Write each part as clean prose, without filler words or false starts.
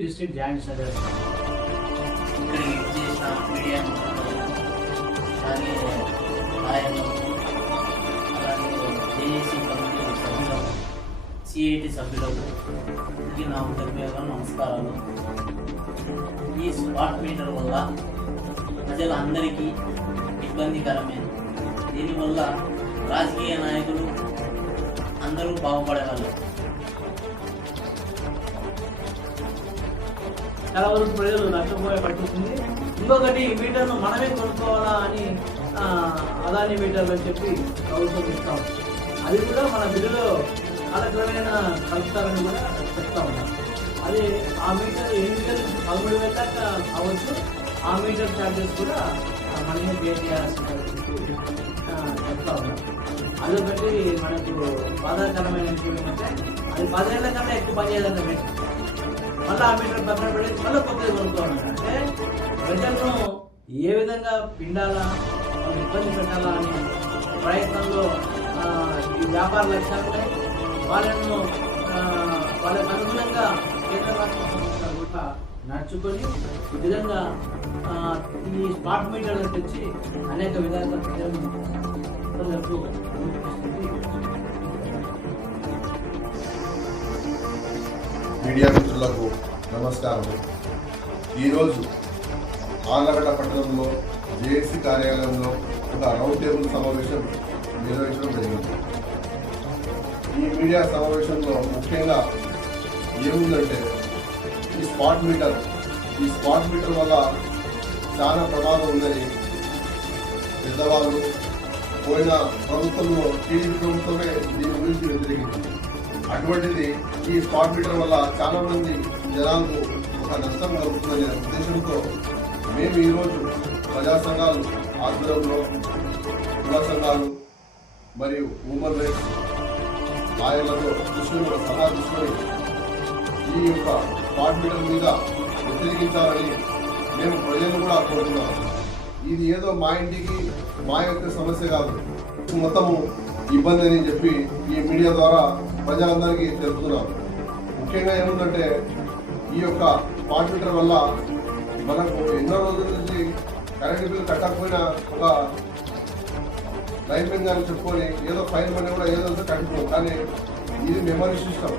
District joint secretary. ఇక్కడికి చేసిన media అలాగే నాయకులు, అలాగే జేఏసీ కమిటీ సభ్యులకు, సిఐటి సభ్యులకు నా హృదయపూర్వక నమస్కారాలు. ఈ స్మార్ట్ మీటర్ వల్ల ప్రజలందరికీ ఇబ్బందికరమే. దీనివల్ల రాజకీయ నాయకులు అందరూ బాగుపడగలరు. చాలా వరకు ప్రజలు నష్టపోయే పట్టుతుంది. ఇంకొకటి మీటర్ను మనమే కొనుక్కోవాలా అని అదాని మీటర్లు అని చెప్పి ప్రభుత్వం ఇస్తాం. అది కూడా మన బిల్లులో కాలక్రమేణా కలుపుతారని కూడా చెప్తా ఉన్నాం. అది ఆ మీటర్ 13,000 దాకా అవ్వచ్చు. ఆ మీటర్ ఛార్జెస్ కూడా మనమే పే చేయాల్సి చెప్తా ఉన్నాం. అదొకటి మనకు బాధాకరమైన విషయం ఏంటంటే అది 10 ఏళ్ల కన్నా ఎక్కువ పనిచేయాలంటే మీటర్ మళ్ళీ ఆ మీటర్ పక్కన పెట్టి మళ్ళీ కొత్తది కొనుక్కోవాలి. అంటే ప్రజలను ఏ విధంగా పిండాలా, వాళ్ళు ఇబ్బంది పెట్టాలా అనే ప్రయత్నంలో ఈ వ్యాపార లక్ష్యాలు వాళ్ళను వాళ్ళకు అనుగుణంగా కేంద్ర రాష్ట్ర ప్రభుత్వాలు కూడా నడుచుకొని ఈ విధంగా ఈ స్మార్ట్ మీటర్లు తెచ్చి అనేక విధాలుగా ప్రజలకు మీడియా మిత్రులకు నమస్కారం. ఈరోజు ఆలగడ్డ పట్టణంలో జేఏసీ కార్యాలయంలో ఒక రౌండ్ టేబుల్ సమావేశం నిర్వహించడం జరిగింది. ఈ మీడియా సమావేశంలో ముఖ్యంగా ఏముందంటే ఈ స్మార్ట్ మీటర్ వల్ల చాలా ప్రమాదం ఉందని పెద్దవాళ్ళు పోయిన ప్రభుత్వంలో టీడీపీ ప్రభుత్వమే దీని గురించి వ్యతిరేకించింది. అటువంటిది ఈ స్మార్ట్ మీటర్ వల్ల చాలా మంది జనాలకు ఒక నష్టం కలుగుతుందనే ఉద్దేశంతో మేము ఈరోజు ప్రజా సంఘాలు ఆధ్వర్యంలో కుల సంఘాలు మరియు ఉమెన్ రైట్స్ లాయర్లతో సలహా తీసుకొని ఈ యొక్క స్మార్ట్ మీటర్ మీద వ్యతిరేకించాలని మేము ప్రజలు కూడా కోరుతున్నాము. ఇది ఏదో మా ఇంటికి మా యొక్క సమస్య కాదు, మొత్తము ఇబ్బంది అని చెప్పి ఈ మీడియా ద్వారా ప్రజలందరికీ తెలుపుతున్నాం. ముఖ్యంగా ఏముందంటే ఈ యొక్క స్మార్ట్ మీటర్ వల్ల మనకు ఎన్నో రోజుల నుంచి కరెంటు బిల్లు కట్టకపోయినా ఒక లైన్ మెన్ గారు చెప్పుకొని ఏదో ఫైన్ మనీ కూడా ఏదో కట్టుకున్నాం. కానీ ఇది మెమరీ సిస్టమ్.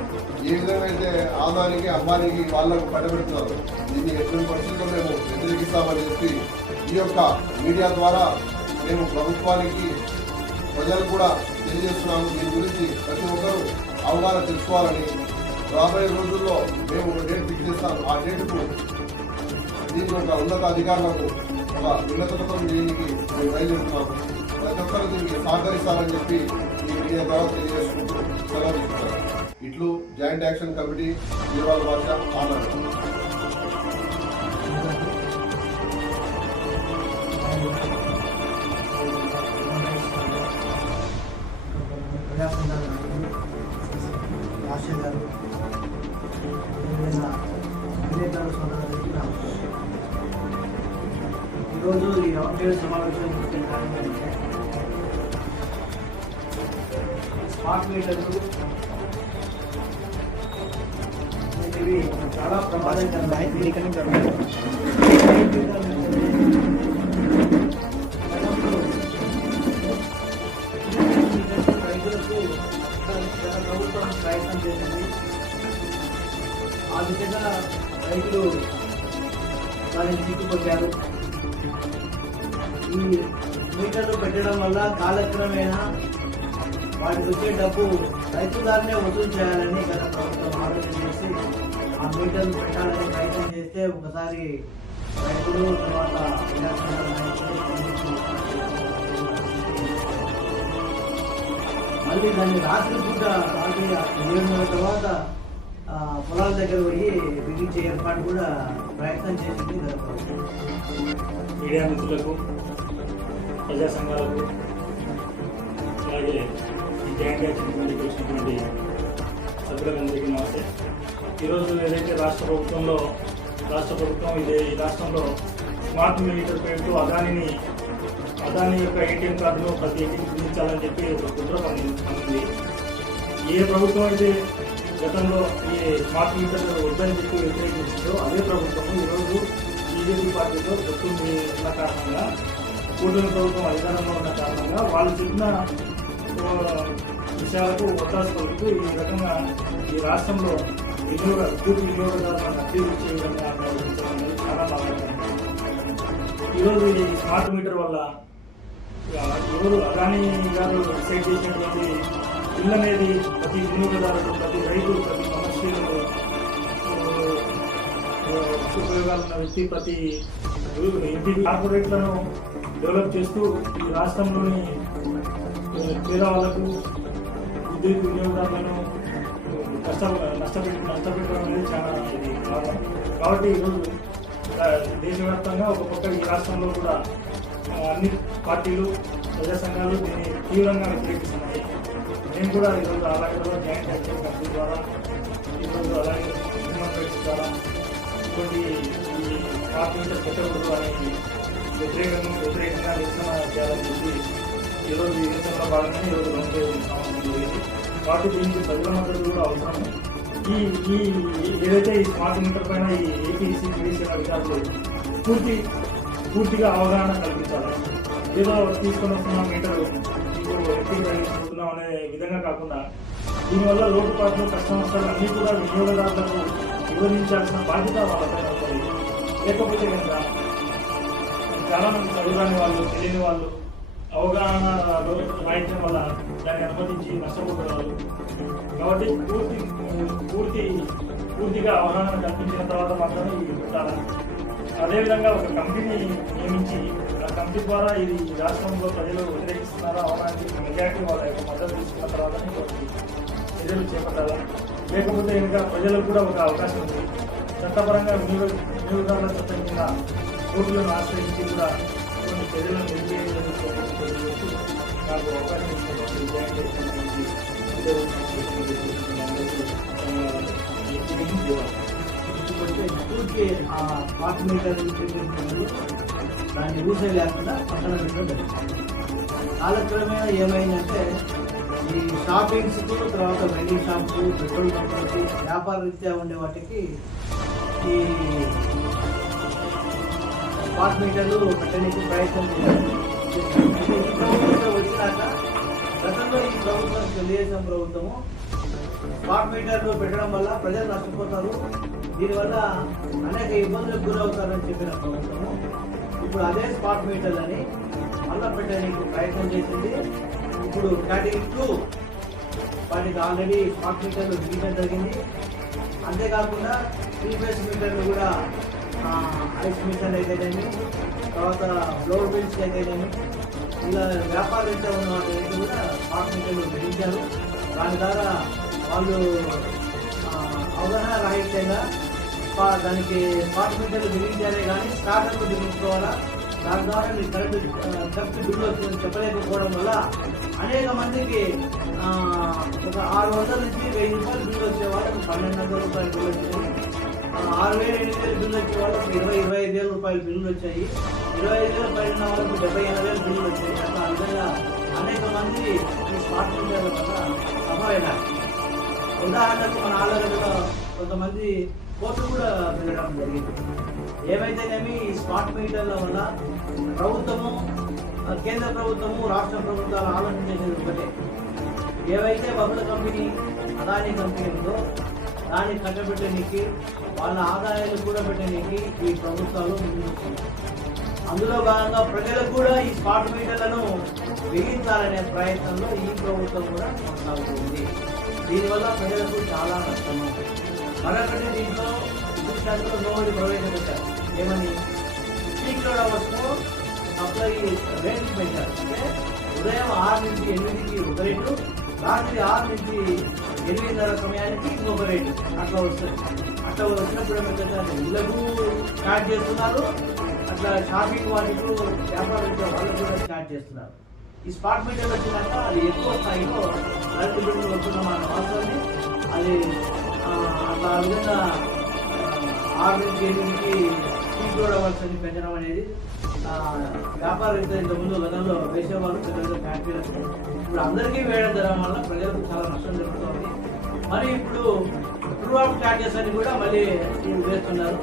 ఏ విధంగా అయితే ఆదానికి అంబానీకి వాళ్ళకు పట్టబెడుతున్నారు, దీన్ని ఎటువంటి పరిస్థితుల్లో మేము వ్యతిరేకిస్తామని చెప్పి ఈ యొక్క మీడియా ద్వారా మేము ప్రభుత్వానికి ప్రజలు కూడా తెలియజేస్తున్నాము. దీని గురించి ప్రతి ఒక్కరూ అవగాహన తెలుసుకోవాలని రాబోయే రోజుల్లో మేము ఒక డేట్ ఫిక్స్ చేస్తాం. ఆ డేటుకు దీనికి ఒక ఉన్నత అధికారులకు ఒక ఉన్నతతో దీనికి మేము బయలుదేరుతున్నాము. ప్రతి ఒక్కరు దీనికి సహకరిస్తారని చెప్పి ఈ మీడియా ద్వారా తెలియజేసుకుంటూ సెలవు తీసుకుంటారు. ఇట్లు జాయింట్ యాక్షన్ కమిటీ జీవాల భాష ఆనందం. రాష్ట్ర గారు విలేకరుల సోదరులకి ఈరోజు ఈ రౌండ్ టేబుల్ సమావేశం ముఖ్య కారణం ఏంటంటే స్మార్ట్ మీటర్లు అనేవి చాలా ప్రమాదకరమైన రైతులకు ప్రభుత్వం ప్రయత్నం చేసింది. ఆ దిశగా రైతులు దానికి దిక్కుకొచ్చారు. ఈ మీటర్లు పెట్టడం వల్ల కాలక్రమేణా వాటికి వచ్చే డబ్బు రైతుదారునే వసూలు చేయాలని గత ప్రభుత్వం ఆలోచన చేసి ఆ మీటర్లు పెట్టాలని ప్రయత్నం చేస్తే ఒకసారి రైతులు తర్వాత మళ్ళీ దాన్ని రాత్రి పూట రాత్రి 7 తర్వాత పొలాల దగ్గర పోయి బిగించే ఏర్పాటు కూడా ప్రయత్నం చేసింది. మీడియా మిత్రులకు, ప్రజా సంఘాలకు, అలాగే ఈ జాయింట్ యాక్షన్ కమిటీకి వచ్చినటువంటి సభ్యులందరికీ నమస్తే. ఈరోజు ఏదైతే రాష్ట్ర ప్రభుత్వం ఈ రాష్ట్రంలో స్మార్ట్ మీటర్ పేరుతో అదాని యొక్క ఏటీఎం కార్డును ప్రతి ఏటీఎం అందించాలని చెప్పి ఒక కుట్ర పనింది. ఏ ప్రభుత్వం అయితే గతంలో ఈ స్మార్ట్ మీటర్లు వద్దని చెప్పి వ్యతిరేకించిందో అదే ప్రభుత్వం ఈరోజు బీజేపీ పార్టీతో పొత్తులు ఉన్న కారణంగా, కూటమి ప్రభుత్వం అధికారంలో ఉన్న కారణంగా వాళ్ళు చెప్పిన విషయాలకు ఒత్తాసు పలుకుతూ ఈ రకంగా ఈ రాష్ట్రంలో పూర్తి వినియోగదారులను అభివృద్ధి చేయడంగా ప్రవర్తించడం అనేది చాలా బాధాకరం. ఈరోజు ఈ స్మార్ట్ మీటర్ వల్ల ఎవరు అదానీ గారు డిసైడ్ చేసినటువంటి బిల్ అనేది ప్రతి వినియోగదారుడు, ప్రతి రైతు, ప్రతి కమర్షియల్ ఉపయోగాలు ఉన్న వ్యక్తి, ప్రతి ఇంటి కార్పొరేట్లను డెవలప్ చేస్తూ ఈ రాష్ట్రంలోని పేదవాళ్లకు, విద్యుత్ వినియోగదారులను నష్టపెట్టడం అనేది చాలా ఇది కారణం. కాబట్టి ఈరోజు దేశవ్యాప్తంగా ఒక పక్క ఈ రాష్ట్రంలో కూడా అన్ని పార్టీలు, ప్రజా సంఘాలు దీన్ని తీవ్రంగా వ్యతిరేకిస్తున్నాయి. నేను కూడా ఈరోజు అలాగే జాయింట్ యాక్షన్ కమిటీ ద్వారా, ఈరోజు అలాగే హ్యూమన్ రైట్స్ ద్వారా ఇటువంటి ఈ స్మార్ట్ మీటర్ పెట్టకూడదు అనేది వ్యతిరేకంగా నిరసన చేయాలని చెప్పి ఈరోజు ఈ నిరసనలో భాగంగా ఈరోజు సమావేశం జరిగింది. కాబట్టి దీనికి ప్రజల మద్దతు కూడా అవసరం. ఈ ఏదైతే ఈ స్మార్ట్ మీటర్ పైన ఈ ఏపీసీ పీడీసీ అధికారులు పూర్తిగా అవగాహన కల్పించాలి. ఏదో తీసుకొని వస్తున్న మీటర్లు మీకు ఎప్పుడు ప్రయోగిస్తున్నాం అనే విధంగా కాకుండా దీనివల్ల లోటుపాట్లు, కష్ట నష్టాలు అన్నీ కూడా వినియోగదారులకు వివరించాల్సిన బాధ్యత వాళ్ళపైన ఉంటుంది. లేకపోతే కనుక చాలామంది చదువురాని వాళ్ళు, తెలియని వాళ్ళు అవగాహన రాయటం వల్ల దాన్ని అనుమతించి నష్టపోతున్నారు. కాబట్టి పూర్తిగా అవగాహన కల్పించిన తర్వాత మాత్రమే ఇది పెట్టాలి. అదేవిధంగా ఒక కంపెనీని నియమించి ఆ కంపెనీ ద్వారా ఇది రాష్ట్రంలో ప్రజలు వ్యతిరేకిస్తున్నారా అవడానికి మెజార్టీ వాళ్ళ యొక్క మద్దతు తీసుకున్న తర్వాతనే చర్యలు చేపట్టాలి. లేకపోతే ఇంకా ప్రజలకు కూడా ఒక అవకాశం ఉంది. చట్టపరంగా వినియోగదారుల చట్టం కింద కోర్టులను ఆశ్రయించి కూడా కొన్ని ప్రజలను నిర్ణయించి నాకు అవకాశం పూర్తి ఆ స్మార్ట్ మీటర్ దాన్ని యూజ్ లేకుండా పక్కన పెట్టడం. కాలక్రమేణా ఏమైందంటే ఈ షాపింగ్స్కు, తర్వాత వెల్డింగ్ షాప్స్, పెట్రోల్ బంకులకి, వ్యాపార రీత్యా ఉండే వాటికి ఈ స్మార్ట్ మీటర్లు పెట్టడానికి ప్రయత్నం చేయాలి. వచ్చినాక గతంలో ఈ ప్రభుత్వం, తెలుగుదేశం ప్రభుత్వము స్మార్ట్ మీటర్లు పెట్టడం వల్ల ప్రజలు నష్టపోతారు, దీనివల్ల అనేక ఇబ్బందులకు గురవుతారని చెప్పిన ప్రభుత్వము ఇప్పుడు అదే స్మార్ట్ మీటర్లని మళ్ళా పెట్టడానికి ప్రయత్నం చేసింది. ఇప్పుడు కేటగిరీ 2 వాటికి ఆల్రెడీ స్మార్ట్ మీటర్లు బిగించడం జరిగింది. అంతేకాకుండా 3 ఫేస్ మీటర్లు కూడా ఐస్ మిషన్ అయితేనేమి, తర్వాత ఫ్లోర్ బిల్స్ అయితేనేమి, ఇలా వ్యాపార రీత్యా ఉన్న వాటి కూడా స్మార్ట్ మీటర్లు బిగించారు. దాని ద్వారా వాళ్ళు అవగాహన రాహిత్యంగా దానికి స్మార్ట్ మీటర్లు బిగించారే కానీ స్టార్టర్లు బిగించుకోవాలా, దాని ద్వారా మీకు కరెక్ట్ బిల్లు వచ్చిందని చెప్పలేకపోవడం వల్ల అనేక మందికి ఒక 600 నుంచి 1000 రూపాయలు బిల్లు వచ్చే వాళ్ళకి 1200 రూపాయలు బిల్లు వచ్చింది. 6000, 7000 బిల్లు వచ్చే వాళ్ళకి 20,000-25,000 రూపాయలు బిల్లులు వచ్చాయి. 25,000 పైన వాళ్ళకి 70,000-80,000 బిల్లులు వచ్చాయి. అట్లా ఆ విధంగా అనేక మంది ఈ స్మార్ట్ మీటర్ల వల్ల సఫలైనారు. ఉదాహరణకు మన ఆలయంలో కొంతమంది కోర్టు కూడా వెళ్ళడం జరిగింది. ఏమైతేనేమి ఈ స్మార్ట్ మీటర్ల వల్ల ప్రభుత్వము, కేంద్ర ప్రభుత్వము, రాష్ట్ర ప్రభుత్వాలు ఆలోచన చేసేది ఒకటే, ఏవైతే బహుళ కంపెనీ, అదానీ కంపెనీ ఉందో దాన్ని కట్టబెట్టడానికి, వాళ్ళ ఆదాయాలు కూడా పెట్టడానికి ఈ ప్రభుత్వాలు ముందుకు. అందులో భాగంగా ప్రజలకు కూడా ఈ స్మార్ట్ మీటర్లను బిగించాలనే ప్రయత్నంలో ఈ ప్రభుత్వం కూడా కొనసాగుతుంది. దీనివల్ల ప్రజలకు చాలా నష్టము. మరొకటి దీంట్లో విద్యుత్ శాఖలో నోబడి ప్రవేశపెట్టారు. ఏమని పీక్ లోడ్ అవర్స్లో సప్లై రేట్లు పెంచారు. అంటే ఉదయం 6 నుంచి 8కి ఒక రేటు, రాత్రి 6 నుంచి 8:30 సమయానికి ఇంకొక రేటు అట్లా వస్తుంది. అట్లా వచ్చినప్పుడు ఏమైతే ఇళ్లకు స్టార్ట్ చేస్తున్నారు, అట్లా షాపింగ్ వాటికి వ్యాపార వాళ్ళు కూడా స్టార్ట్ చేస్తున్నారు. ఈ స్మార్ట్ మీటర్లు వచ్చినాక అది ఎక్కువ స్థాయిలో కరెంటు బిల్లులు వస్తున్నాం అన్న వాస్తవాన్ని అది అట్లా ఆ విధంగా 6 నుంచి 8కి పీక్ లోడ్ అవర్స్ అని పెంచడం అనేది వ్యాపార రీత్యా ఇంతకుముందు గతంలో వేసేవాళ్ళు పెద్ద ఫ్యాక్టరీలకు ఇప్పుడు అందరికీ వేయడం జరగడం వల్ల ప్రజలకు చాలా నష్టం జరుగుతుంది. మరి ఇప్పుడు ట్రూ ఆఫ్ చార్జెస్ అని కూడా మళ్ళీ వేస్తున్నారు.